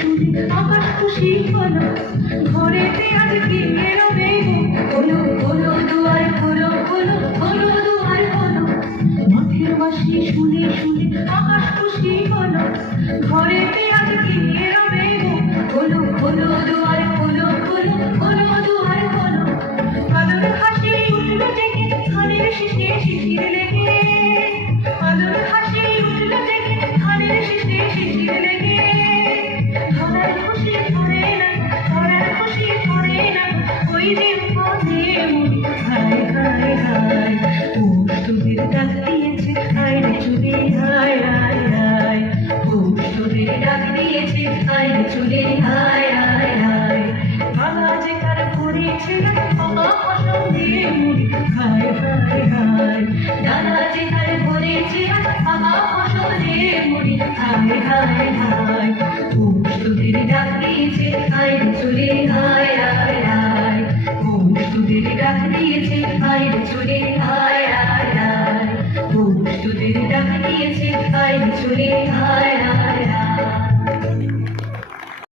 শুনে আকাশ খুশি হলো, ঘরেতে আজ কি এলো মেঘ, হলো হলো দুয়ার হলো হলো হলো দুয়ার হলো। মাঠের বাঁশি শুনে শুনে আকাশ খুশি হলো, ঘরেতে আজ কি এলো মেঘ, হলো হলো দুয়ার হলো হলো হলো দুয়ার হলো। আলোর হাসি উঠলো জেগে ধানের শীষে শিশির লেগে, আলোর হাসি উঠলো জেগে ধানের শীষে শিশির লেগে। ধরার খুশি ধরে না, ধরার খুশি ধরে না, ওই দিন পথে হায় হায় হায়। পৌষ তোদের ডাক দিয়েছে আইরে চলে হায় হায় হায়, পৌষ তোদের ডাক দিয়েছে আইরে চলে হায়।